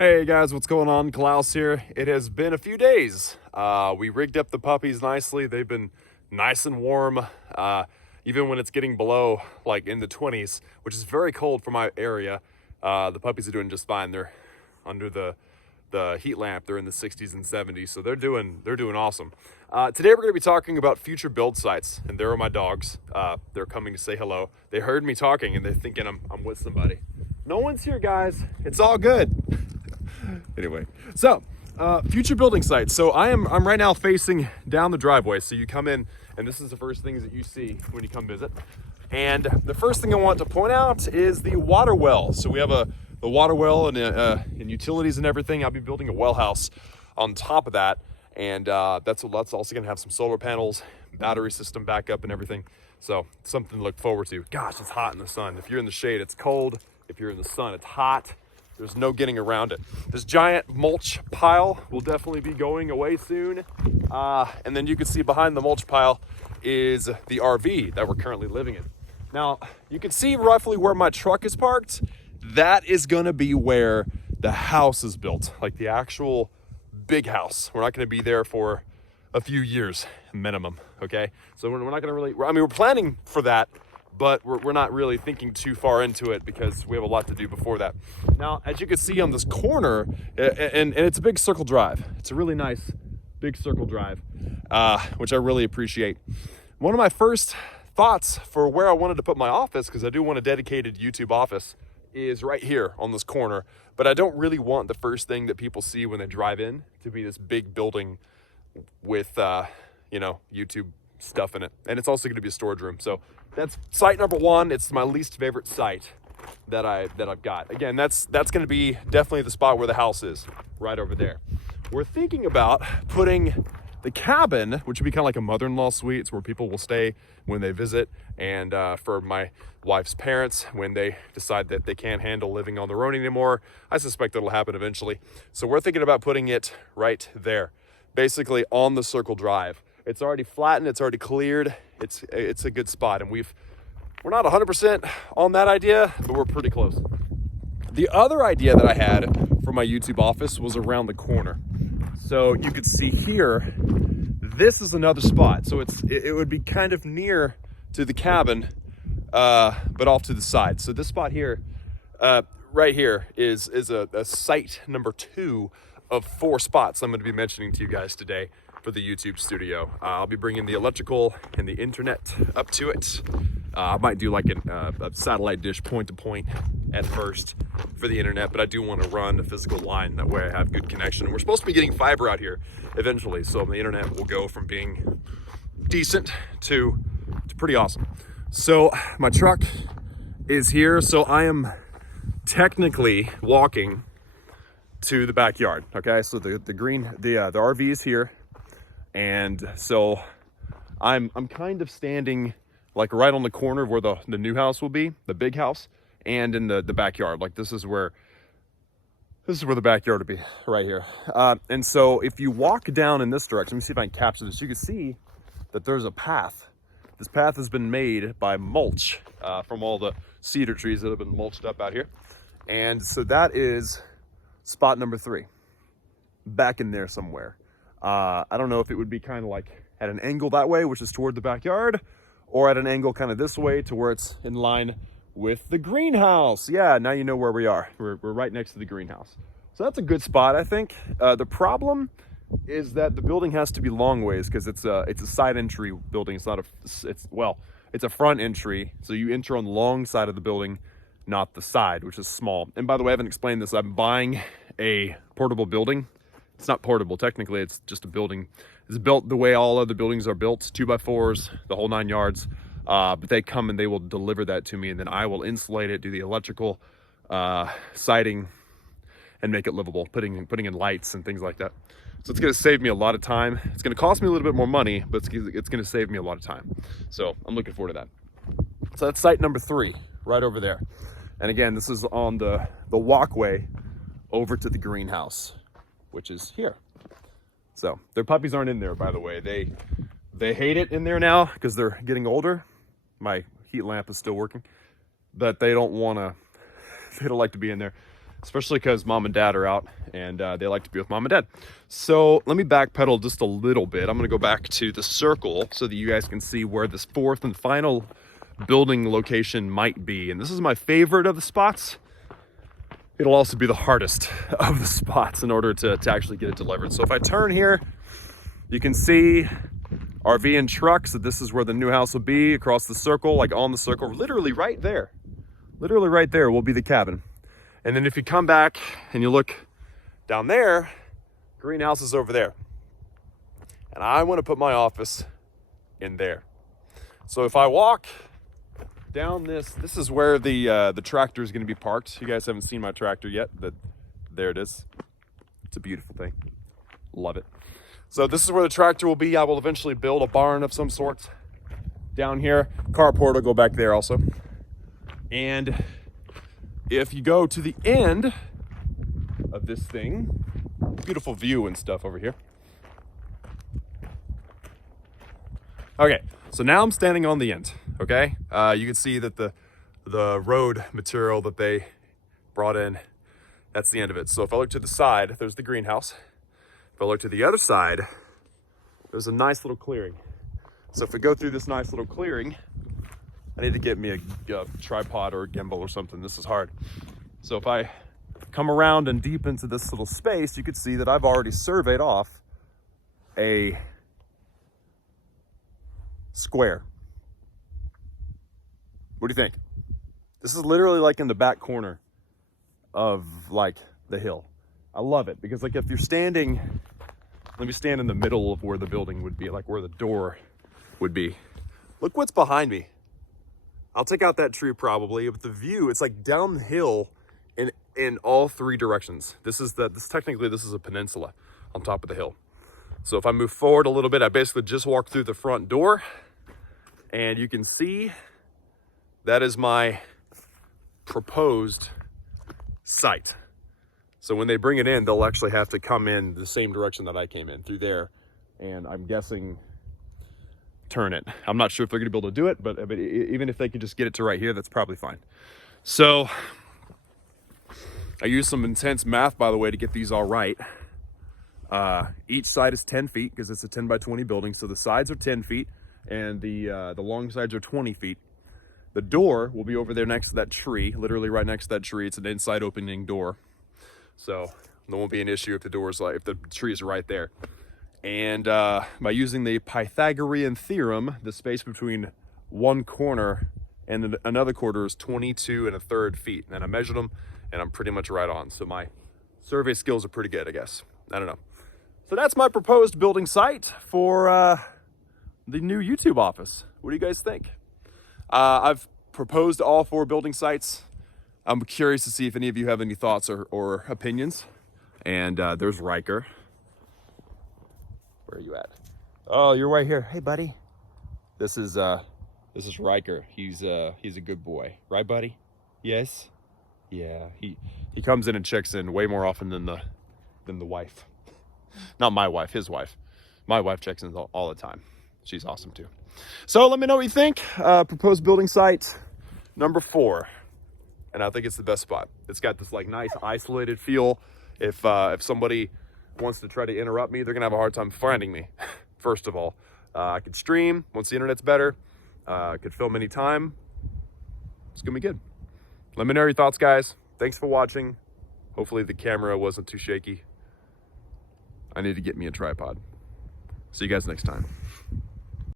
Hey guys, what's going on? Klaus here. It has been a few days. We rigged up the puppies nicely. They've been nice and warm, even when it's getting below like in the 20s, which is very cold for my area. The puppies are doing just fine. They're under the heat lamp. They're in the 60s and 70s, so they're doing awesome. Today we're going to be talking about future build sites, and there are my dogs. They're coming to say hello. They heard me talking and they're thinking I'm with somebody. No one's here, guys. It's all good. Anyway, so future building sites. So I'm right now facing down the driveway. So you come in, and this is the first things that you see when you come visit. And the first thing I want to point out is the water well. So we have the water well and utilities and everything. I'll be building a well house on top of that, and that's also going to have some solar panels, battery system backup, and everything. So something to look forward to. Gosh, it's hot in the sun. If you're in the shade, it's cold. If you're in the sun, it's hot. There's no getting around it. This giant mulch pile will definitely be going away soon. And then you can see behind the mulch pile is the RV that we're currently living in. Now, you can see roughly where my truck is parked. That is gonna be where the house is built, like the actual big house. We're not gonna be there for a few years minimum, okay? So we're not gonna really, we're planning for that, but we're not really thinking too far into it because we have a lot to do before that. Now, as you can see on this corner, and it's a big circle drive. It's a really nice big circle drive, which I really appreciate. One of my first thoughts for where I wanted to put my office, because I do want a dedicated YouTube office, is right here on this corner. But I don't really want the first thing that people see when they drive in to be this big building with, YouTube stuff in it. And it's also gonna be a storage room. So that's site number one. It's my least favorite site that I've got. Again, that's going to be definitely the spot where the house is, right over there. We're thinking about putting the cabin, which would be kind of like a mother-in-law suite. It's where people will stay when they visit, and for my wife's parents when they decide that they can't handle living on their own anymore. I suspect that'll happen eventually. So we're thinking about putting it right there, basically on the circle drive. It's already flattened, it's already cleared. It's a good spot, and we're not 100% on that idea, but we're pretty close. The other idea that I had for my YouTube office was around the corner. So you could see here, this is another spot. So it would be kind of near to the cabin, but off to the side. So this spot here, right here, is a site number 2 of 4 spots I'm going to be mentioning to you guys today for the YouTube studio. I'll be bringing the electrical and the internet up to it. I might do like a satellite dish point to point at first for the internet, but I do want to run a physical line. That way I have good connection. And we're supposed to be getting fiber out here eventually, so the internet will go from being decent to pretty awesome. So my truck is here, so I am technically walking to the backyard. Okay, so the RV is here. And so I'm kind of standing like right on the corner of where the new house will be, the big house, and in the backyard. Like this is where the backyard will be, right here. And so if you walk down in this direction, let me see if I can capture this. You can see that there's a path. This path has been made by mulch from all the cedar trees that have been mulched up out here. And so that is spot number 3, back in there somewhere. I don't know if it would be kind of like at an angle that way, which is toward the backyard, or at an angle kind of this way to where it's in line with the greenhouse. Yeah, now you know where we are. We're right next to the greenhouse. So that's a good spot, I think. The problem is that the building has to be long ways because it's a side entry building. It's a front entry. So you enter on the long side of the building, not the side, which is small. And by the way, I haven't explained this. I'm buying a portable building. It's not portable, technically, it's just a building. It's built the way all other buildings are built, 2x4s, the whole 9 yards. But they come and they will deliver that to me, and then I will insulate it, do the electrical, siding, and make it livable, putting in lights and things like that. So it's gonna save me a lot of time. It's gonna cost me a little bit more money, but it's gonna save me a lot of time. So I'm looking forward to that. So that's site number 3, right over there. And again, this is on the walkway over to the greenhouse, which is here. So their puppies aren't in there, by the way. They hate it in there now because they're getting older. My heat lamp is still working, but they don't like to be in there. especially because mom and dad are out and they like to be with mom and dad. So let me backpedal just a little bit. I'm gonna go back to the circle so that you guys can see where this fourth and final building location might be. And this is my favorite of the spots. It'll also be the hardest of the spots in order to actually get it delivered. So if I turn here, you can see RV and trucks, that this is where the new house will be, across the circle, like on the circle, literally right there. Literally right there will be the cabin. And then if you come back and you look down there, greenhouse is over there. And I want to put my office in there. So if I walk down this is where the tractor is going to be parked. You guys haven't seen my tractor yet, but there it is. It's a beautiful thing. Love it. So this is where the tractor will be. I will eventually build a barn of some sort down here. Carport will go back there also. And if you go to the end of this thing, beautiful view and stuff over here. Okay, so now I'm standing on the end, okay? You can see that the road material that they brought in, that's the end of it. So if I look to the side, there's the greenhouse. If I look to the other side, there's a nice little clearing. So if we go through this nice little clearing, I need to get me a tripod or a gimbal or something. This is hard. So if I come around and deep into this little space, you can see that I've already surveyed off a square. What do you think? This is literally like in the back corner of like the hill. I love it because like if you're standing, let me stand in the middle of where the building would be, like where the door would be. Look what's behind me. I'll take out that tree probably, but the view, it's like downhill in all three directions. This is technically this is a peninsula on top of the hill. So if I move forward a little bit, I basically just walked through the front door and you can see that is my proposed site. So when they bring it in, they'll actually have to come in the same direction that I came in, through there. And I'm guessing turn it. I'm not sure if they're gonna be able to do it, but even if they could just get it to right here, that's probably fine. So I used some intense math, by the way, to get these all right. Each side is 10 feet because it's a 10 by 20 building. So the sides are 10 feet and the long sides are 20 feet. The door will be over there next to that tree, literally right next to that tree. It's an inside opening door. So there won't be an issue if the tree is right there. And by using the Pythagorean theorem, the space between one corner and another corner is 22 1/3 feet. And I measured them and I'm pretty much right on. So my survey skills are pretty good, I guess. I don't know. So that's my proposed building site for the new YouTube office. What do you guys think? I've proposed all 4 building sites. I'm curious to see if any of you have any thoughts or opinions. And there's Riker. Where are you at? Oh, you're right here. Hey, buddy. This is Riker. He's a good boy, right, buddy? Yes. Yeah. He comes in and checks in way more often than the wife. Not my wife, his wife. My wife checks in all the time. She's awesome too. So let me know what you think. Proposed building site number 4. And I think it's the best spot. It's got this like nice isolated feel. If somebody wants to try to interrupt me, they're gonna have a hard time finding me. First of all, I could stream once the internet's better. I could film anytime. It's gonna be good. Let me know your thoughts, guys. Thanks for watching. Hopefully the camera wasn't too shaky. I need to get me a tripod. See you guys next time.